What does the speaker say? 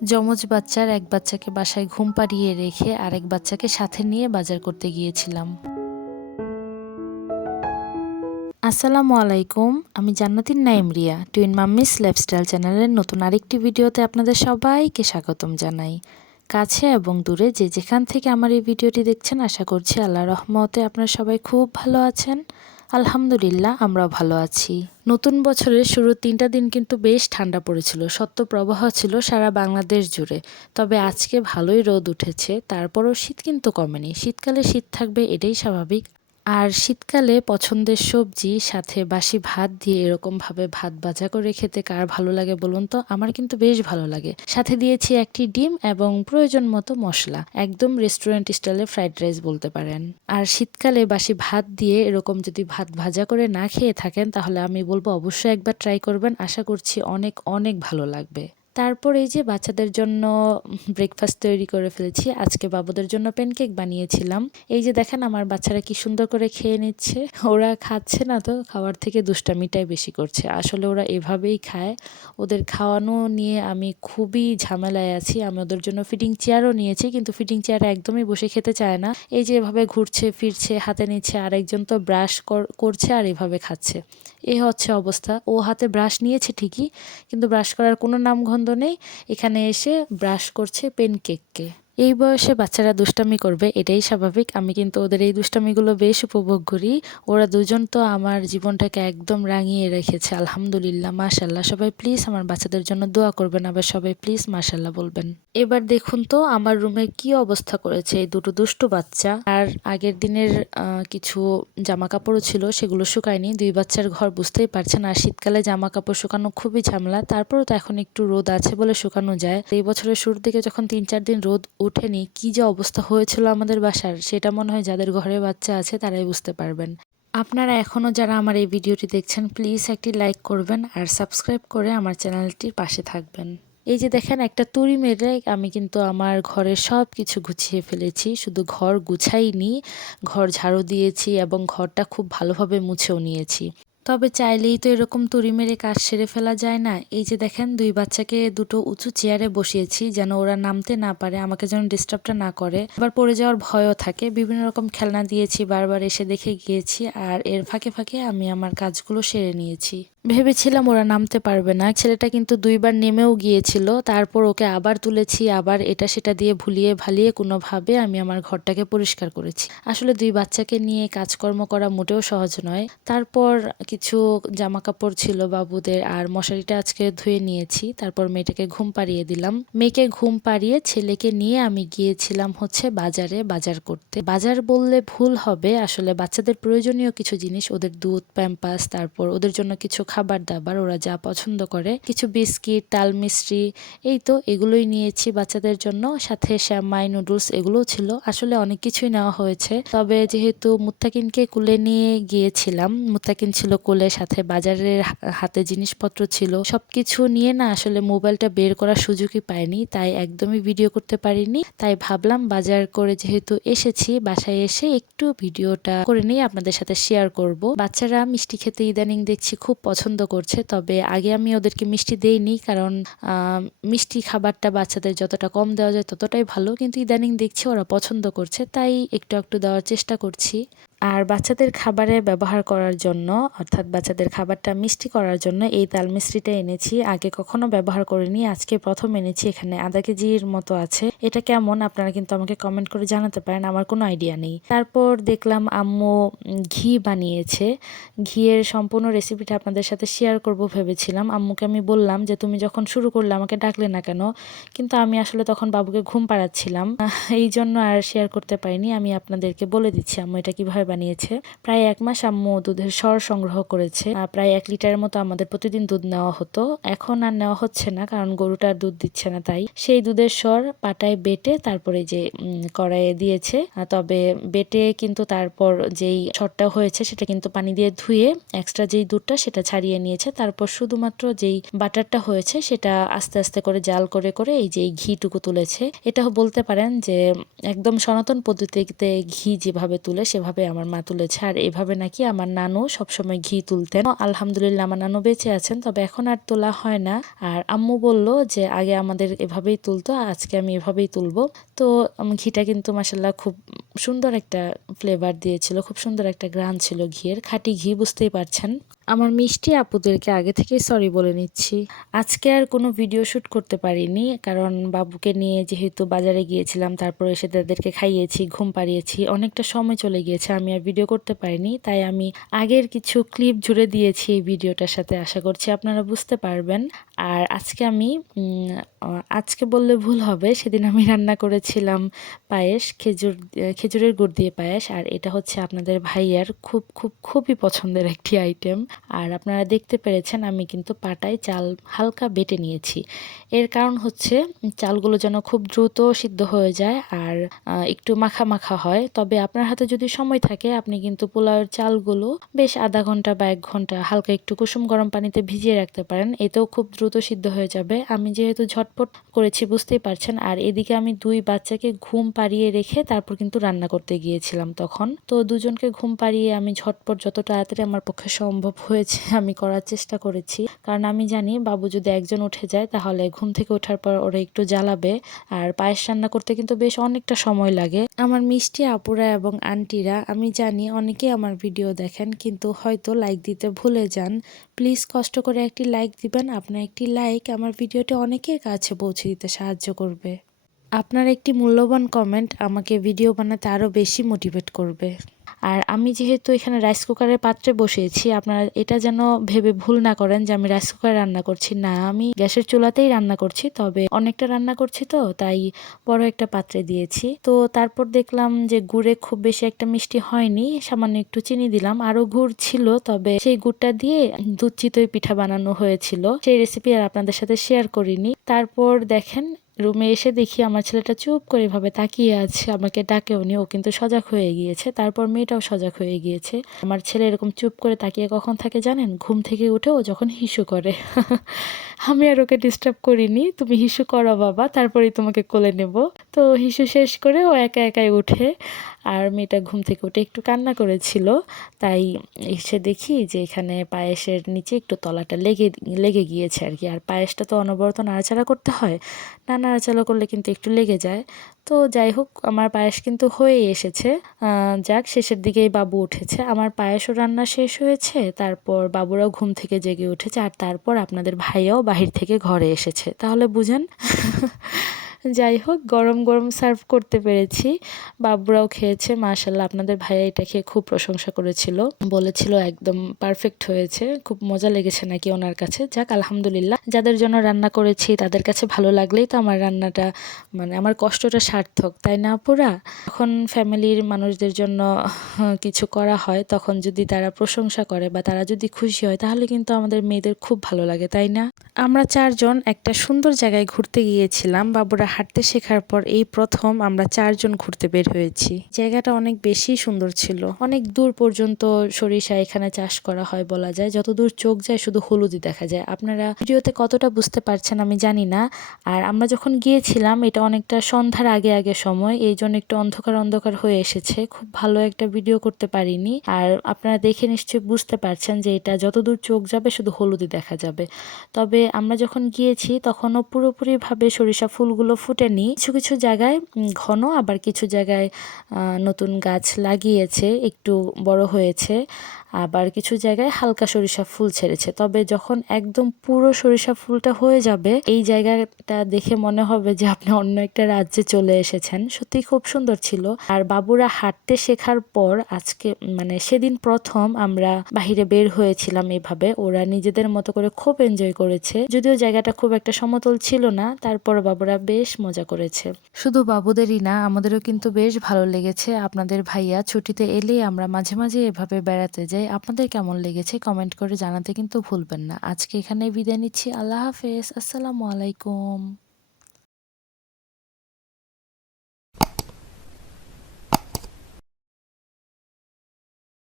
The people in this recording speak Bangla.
যমজ বাচ্চার এক বাচ্চাকে বাসায় ঘুম পাড়িয়ে রেখে আরেক বাচ্চাকে সাথে নিয়ে বাজার করতে গিয়েছিলাম। আসসালামু আলাইকুম, আমি জান্নাতুন Naim Riya. Twin mummies lifestyle চ্যানেলের নতুন আরেকটি ভিডিওতে আপনাদের সবাইকে স্বাগতম জানাই। কাছে এবং দূরে যে যেখান থেকে আমার এই ভিডিওটি দেখছেন, আশা করছি আল্লাহর রহমতে আপনারা সবাই খুব ভালো আছেন। আলহামদুলিল্লাহ, আমরাও ভালো আছি। নতুন বছরের শুরুর 3টা দিন কিন্তু বেশ ঠান্ডা পড়েছিল, শৈত্যপ্রবাহ ছিল সারা বাংলাদেশ জুড়ে। তবে আজকে ভালোই রোদ উঠেছে, তারপরও শীত কিন্তু কমেনি। শীতকালে শীত থাকবে, এটাই স্বাভাবিক। আর শীতকালে পছন্দের সবজি সাথে বাসি ভাত দিয়ে এরকমভাবে ভাত ভাজা করে খেতে কার ভালো লাগে বলুন তো? আমার কিন্তু বেশ ভালো লাগে। সাথে দিয়েছি একটি ডিম এবং প্রয়োজন মতো মশলা, একদম রেস্টুরেন্ট স্টাইলে ফ্রাইড রাইস বলতে পারেন। আর শীতকালে বাসি ভাত দিয়ে এরকম যদি ভাত ভাজা করে না খেয়ে থাকেন, তাহলে আমি বলবো অবশ্যই একবার ট্রাই করবেন। আশা করছি অনেক অনেক ভালো লাগবে। তারপর এই যে বাচ্চাদের জন্য ব্রেকফাস্ট তৈরি করে ফেলেছি। আজকে বাবুদের জন্য প্যানকেক বানিয়েছিলাম। এই যে দেখেন আমার বাচ্চারা কি সুন্দর করে খেয়ে নিচ্ছে। ওরা খাচ্ছে না তো, খাওয়ার থেকে দুষ্টামিটাই বেশি করছে। আসলে ওরা এভাবেই খায়। ওদের খাওয়ানো নিয়ে আমি খুবই ঝামেলায় আছি। আমি ওদের জন্য ফিডিং চেয়ারও নিয়েছি, কিন্তু ফিডিং চেয়ারে একদমই বসে খেতে চায় না। এই যে এভাবে ঘুরছে ফিরছে, হাতে নিচ্ছে, আর একজন তো ব্রাশ করছে আর এভাবে খাচ্ছে। এই হচ্ছে অবস্থা। ও হাতে ব্রাশ নিয়েছে ঠিকই, কিন্তু ব্রাশ করার কোনো নামগন্ধ নেই। এখানে এসে ব্রাশ করছে পেনকেককে। এই বয়সে বাচ্চারা দুষ্টামি করবে, এটাই স্বাভাবিক। আমি কিন্তু ওদের এই দুষ্টামিগুলো বেশ উপভোগ করি। ওরা দুজন তো আমার জীবনটাকে একদম রাঙিয়ে রেখেছে। আলহামদুলিল্লাহ, মাশাল্লাহ। সবাই প্লিজ আমার বাচ্চাদের জন্য দোয়া করবেন, আবার সবাই প্লিজ মাশাল্লাহ বলবেন। এবার দেখুন তো আমার রুমের কি অবস্থা করেছে এই দুটো দুষ্টু বাচ্চা। আর আগের দিনের কিছু জামা কাপড়ও ছিল, সেগুলো শুকায়নি। দুই বাচ্চার ঘর বুঝতেই পারছেন। আর শীতকালে জামা কাপড় শুকানো খুবই ঝামেলা। তারপরেও তো এখন একটু রোদ আছে বলে শুকানো যায়। এই বছরের শুরুর দিকে যখন 3-4 দিন রোদ ওঠেনি, কি যে অবস্থা হয়েছিল আমাদের বাসার, সেটা মনে হয় যাদের ঘরে বাচ্চা আছে তারাই বুঝতে পারবেন। আপনারা এখনও যারা আমার এই ভিডিওটি দেখছেন, প্লিজ একটি লাইক করবেন আর সাবস্ক্রাইব করে আমার চ্যানেলটির পাশে থাকবেন। এই যে দেখেন, একটা তুড়ি মেরে আমি কিন্তু আমার ঘরের সব কিছু গুছিয়ে ফেলেছি। শুধু ঘর গুছাইনি, ঘর ঝাড়ু দিয়েছি এবং ঘরটা খুব ভালোভাবে মুছেও নিয়েছি। তবে চাইলেই তো এরকম তুড়ি মেরে কাজ সেরে ফেলা যায় না। এই যে দেখেন, দুই বাচ্চাকে দুটো উঁচু চেয়ারে বসিয়েছি, যেন ওরা নামতে না পারে, আমাকে যেন ডিস্টার্বটা না করে। আবার পড়ে যাওয়ার ভয়ও থাকে। বিভিন্ন রকম খেলনা দিয়েছি, বারবার এসে দেখে গিয়েছি। আর এর ফাঁকে ফাঁকে আমি আমার কাজগুলো সেরে নিয়েছি। ভেবেছিলাম ওরা নামতে পারবে না। ছেলেটা কিন্তু 2বার নেমেও গিয়েছিল। তারপর ওকে আবার তুলেছি, আবার এটা সেটা দিয়ে ভুলিয়ে ভালিয়ে কোনোভাবে আমি আমার ঘরটাকে পরিষ্কার করেছি। আসলে দুই বাচ্চাকে নিয়ে কাজকর্ম করা মোটেও সহজ নয়। তারপর কিছু জামা কাপড় ছিল বাবুদের, আর মশারিটা আজকে ধুয়ে নিয়েছি। তারপর মেয়েটাকে ঘুম পাড়িয়ে দিলাম। মেয়েকে ঘুম পাড়িয়ে ছেলেকে নিয়ে আমি গিয়েছিলাম হচ্ছে বাজারে বাজার করতে। বাজার বললে ভুল হবে, আসলে বাচ্চাদের প্রয়োজনীয় কিছু জিনিস, ওদের দুধ, প্যাম্পাস, তারপর ওদের জন্য কিছু খাবার দাবার, ওরা যা পছন্দ করে, কিছু বিস্কিট, তাল মিষ্টি, এই তো এগুলোই নিয়েছি বাচ্চাদের জন্য। সাথে শ্যামাই, নুডলস এগুলোও ছিল। আসলে অনেক কিছুই নেওয়া হয়েছে। তবে যেহেতু মুত্তাকিনকে কুলে নিয়ে গিয়েছিলাম, মুত্তাকিন ছিল কোলে, সাথে বাজারের হাতে জিনিসপত্র ছিল, সবকিছু নিয়ে না আসলে মোবাইলটা বের করার সুযোগই পাইনি, তাই একদমই ভিডিও করতে পারিনি। তাই ভাবলাম বাজার করে যেহেতু এসেছি, বাসায় এসে একটু ভিডিওটা করে নিয়ে আপনাদের সাথে শেয়ার করব। বাচ্চারা মিষ্টি খেতে ইদানিং দেখছি খুব পছন্দ করছে। তবে আগে আমি ওদেরকে মিষ্টি দেইনি, কারণ মিষ্টি খাবারটা বাচ্চাদের যতটা কম দেওয়া যায় ততটাই ভালো। কিন্তু ইদানিং দেখছি ওরা পছন্দ করছে, তাই একটু একটু দেওয়ার চেষ্টা করছি। আর বাচ্চাদের খাবারে ব্যবহার করার জন্য, অর্থাৎ বাচ্চাদের খাবারটা মিষ্টি করার জন্য এই তাল মিষ্টিটা এনেছি। আগে কখনো ব্যবহার করিনি, আজকে প্রথম এনেছি। এখানে আধা কেজির মতো আছে। এটা কেমন আপনারা কিন্তু আমাকে কমেন্ট করে জানাতে পারেন, আমার কোনো আইডিয়া নেই। তারপর দেখলাম আম্মু ঘি বানিয়েছে। ঘিয়ের সম্পূর্ণ রেসিপিটা আপনাদের সাথে শেয়ার করব ভেবেছিলাম। আম্মুকে আমি বললাম যে তুমি যখন শুরু করলে আমাকে ডাকলে না কেন, কিন্তু আমি আসলে তখন বাবুকে ঘুম পাড়াচ্ছিলাম, এই জন্য আর শেয়ার করতে পারিনি। আমি আপনাদেরকে বলে দিচ্ছি আম্মু এটা কিভাবে বানিয়েছে। প্রায় 1 মাস আম্মু দুধের সর সংগ্রহ করেছে। প্রায় 1 লিটারের মতো আমাদের প্রতিদিন দুধ নেওয়া হতো। এখন আর নেওয়া হচ্ছে না, কারণ গরুটা দুধ দিচ্ছে না। তাই সেই দুধের সর পাটায় বেটে তারপরে যে কড়াইয়ে দিয়েছে। তবে বেটে কিন্তু তারপর যেই সরটা হয়েছে সেটা কিন্তু পানি দিয়ে ধুয়ে এক্সট্রা যেই দুধটা সেটা ছাড়িয়ে নিয়েছে। তারপর শুধুমাত্র যেই বাটারটা হয়েছে সেটা আস্তে আস্তে করে জাল করে করে এই যে ঘিটুকু তুলেছে। এটাও বলতে পারেন যে একদম সনাতন পদ্ধতিতে ঘি যেভাবে তুলে সেভাবে আমার মা তুলেছে। আর এভাবে নাকি আমার নানু সবসময় ঘি তুলতেন। আলহামদুলিল্লাহ আমার নানু বেঁচে আছেন, তবে এখন আর তোলা হয় না। আর আম্মু বলল যে আগে আমাদের এভাবেই তুলতো, আজকে আমি এভাবেই তুলবো। তো ঘিটা কিন্তু মাশাল্লাহ খুব সুন্দর একটা ফ্লেভার দিয়েছিল, খুব সুন্দর একটা গ্রান ছিল ঘিয়ের, খাঁটি ঘি, বুঝতেই পারছেন। আমার মিষ্টি আপুদেরকে আগে থেকেই সরি বলে নিচ্ছি। আজকে আর কোনো ভিডিও শ্যুট করতে পারিনি, কারণ বাবুকে নিয়ে যেহেতু বাজারে গিয়েছিলাম, তারপর এসে তাদেরকে খাইয়েছি, ঘুম পাড়িয়েছি, অনেকটা সময় চলে গিয়েছে, আমি আর ভিডিও করতে পারিনি। তাই আমি আগের কিছু ক্লিপ জুড়ে দিয়েছি এই ভিডিওটার সাথে, আশা করছি আপনারা বুঝতে পারবেন। আর আজকে আমি আজকে বললে ভুল হবে, সেদিন আমি রান্না করেছিলাম পায়েস, খেজুরের গুড় দিয়ে পায়েস। আর এটা হচ্ছে আপনাদের ভাইয়ার খুবই পছন্দের একটি আইটেম। আর আপনারা দেখতে পেরেছেন আমি কিন্তু পাটায় চাল হালকা বেটে নিয়েছি। এর কারণ হচ্ছে চালগুলো যেন খুব দ্রুত সিদ্ধ হয়ে যায় আর একটু মাখা মাখা হয়। তবে আপনার হাতে যদি সময় থাকে আপনি কিন্তু পোলাওয়ের চালগুলো বেশ আধা ঘন্টা বা 1 ঘন্টা হালকা একটু কুসুম গরম পানিতে ভিজিয়ে রাখতে পারেন, এতেও খুব দ্রুত সিদ্ধ হয়ে যাবে। আমি যেহেতু ঝটপট করেছি বুঝতেই পারছেন। আর এদিকে আমি 2 বাচ্চাকে ঘুম পাড়িয়ে রেখে তারপর কিন্তু রান্না করতে গিয়েছিলাম তখন। তো দুজনকে ঘুম পাড়িয়ে আমি ঝটপট যত তাড়াতাড়ি আমার পক্ষে সম্ভব হয়েছে আমি করার চেষ্টা করেছি, কারণ আমি জানি বাবু যদি একজন উঠে যায় তাহলে ঘুম থেকে ওঠার পর ওরা একটু জ্বালাবে। আর পায়েস রান্না করতে কিন্তু বেশ অনেকটা সময় লাগে। আমার মিষ্টি আপুরা এবং আন্টিরা, আমি জানি অনেকেই আমার ভিডিও দেখেন কিন্তু হয়তো লাইক দিতে ভুলে যান। প্লিজ কষ্ট করে একটি লাইক দিবেন। আপনার একটি লাইক আমার ভিডিওটি অনেকের কাছে পৌঁছে দিতে সাহায্য করবে। আপনার একটি মূল্যবান কমেন্ট আমাকে ভিডিও বানাতে আরও বেশি মোটিভেট করবে। আর আমি যেহেতু এখানে রাইস কুকারের পাত্রে বসিয়েছি, আপনারা এটা যেন ভেবে ভুল না করেন যে আমি রাইস কুকারে রান্না করছি, না, আমি গ্যাসের চুলাতেই রান্না করছি। তবে অনেকটা রান্না করছি তো তাই বড় একটা পাত্রে দিয়েছি। তো তারপর দেখলাম যে গুড়ে খুব বেশি একটা মিষ্টি হয়নি, সামান্য একটু চিনি দিলাম, আরও গুড় ছিল, তবে সেই গুড়টা দিয়ে দুধ চিতই পিঠা বানানো হয়েছিল। সেই রেসিপি আর আপনাদের সাথে শেয়ার করিনি। তারপর দেখেন রুমে এসে দেখি আমার ছেলেটা চুপ করে এভাবে তাকিয়ে আছে, আমাকে ডাকেও নি, ও কিন্তু সজাগ হয়ে গিয়েছে। তারপর মেয়েটাও সজাগ হয়ে গিয়েছে। আমার ছেলে এরকম চুপ করে তাকিয়ে কখন থাকে জানেন? ঘুম থেকে উঠে ও যখন হিসু করে। আমি আর ওকে ডিস্টার্ব করিনি, তুমি হিসু করো বাবা, তারপরেই তোমাকে কোলে নেব। তো হিসু শেষ করে ও একা একাই উঠে। আর মেয়েটা ঘুম থেকে উঠে একটু কান্না করেছিল, তাই এসে দেখি যে এখানে পায়েসের নিচে একটু তলাটা লেগে গিয়েছে আর কি। আর পায়েসটা তো অনবরত নাড়াচাড়া করতে হয়, না নাড়াচাড়া করলে কিন্তু একটু লেগে যায়। তো যাই হোক, আমার পায়েস কিন্তু হয়েই এসেছে। যাক, শেষের দিকেই বাবু উঠেছে, আমার পায়েসও রান্না শেষ হয়েছে, তারপর বাবুরাও ঘুম থেকে জেগে উঠেছে, আর তারপর আপনাদের ভাইয়াও বাহির থেকে ঘরে এসেছে, তাহলে বুঝেন। যাই হোক, গরম গরম সার্ভ করতে পেরেছি, বাবুরাও খেয়েছে। মাশাল্লাহ, আপনাদের ভাইয়া এটা খেয়ে খুব প্রশংসা করেছিল, বলেছিল একদম পারফেক্ট হয়েছে, খুব মজা লেগেছে নাকি ওনার কাছে। যাক, আলহামদুলিল্লাহ, যাদের জন্য রান্না করেছি তাদের কাছে ভালো লাগলেই তো আমার রান্নাটা, মানে আমার কষ্টটা সার্থক, তাই না আপুরা? যখন ফ্যামিলির মানুষদের জন্য কিছু করা হয় তখন যদি তারা প্রশংসা করে বা তারা যদি খুশি হয় তাহলে কিন্তু আমাদের মেয়েদের খুব ভালো লাগে, তাই না? আমরা 4 জন একটা সুন্দর জায়গায় ঘুরতে গিয়েছিলাম। বাবুরা হাঁটতে শেখার পর এই প্রথম আমরা 4 জন ঘুরতে বের হয়েছি। জায়গাটা অনেক বেশি সুন্দর ছিল, অনেক দূর পর্যন্ত সরিষা এখানে চাষ করা হয় বলা যায়, যতদূর চোখ যায় শুধু হলুদই দেখা যায়। আপনারা ভিডিওতে কতটা বুঝতে পারছেন আমি জানি না। আর আমরা যখন গিয়েছিলাম এটা অনেকটা সন্ধ্যার আগে সময়, এই জন্য একটু অন্ধকার হয়ে এসেছে, খুব ভালো একটা ভিডিও করতে পারিনি। আর আপনারা দেখে নিশ্চয়ই বুঝতে পারছেন যে এটা যতদূর চোখ যাবে শুধু হলুদই দেখা যাবে। তবে আমরা যখন গিয়েছি তখনও পুরোপুরিভাবে সরিষা ফুলগুলো ফুটেনি, কিছু কিছু জায়গায় ঘন, আবার কিছু জায়গায় নতুন গাছ লাগিয়েছে, একটু বড় হয়েছে, আবার কিছু জায়গায় হালকা সরিষা ফুল ছেড়েছে। তবে যখন একদম পুরো সরিষা ফুলটা হয়ে যাবে এই জায়গাটা দেখে মনে হবে যে আপনি অন্য একটা রাজ্যে চলে এসেছেন। সত্যি খুব সুন্দর ছিল। আর বাবুরা হাঁটতে শেখার পর আজকে, মানে সেদিন প্রথম আমরা বাহিরে বের হয়েছিলাম এভাবে, ওরা নিজেদের মতো করে খুব এনজয় করেছে। যদিও জায়গাটা খুব একটা সমতল ছিল না, তারপর বাবুরা বেশ মজা করেছে। শুধু বাবুদেরই না, আমাদেরও কিন্তু বেশ ভালো লেগেছে। আপনাদের ভাইয়া ছুটিতে এলেই আমরা মাঝে মাঝে এভাবে বেড়াতে যাই। আপনাদের কেমন লেগেছে কমেন্ট করে জানাতে কিন্তু ভুলবেন না। আজকে এখানে বিদায় নিচ্ছি। আল্লাহ হাফেজ, আসসালামু আলাইকুম।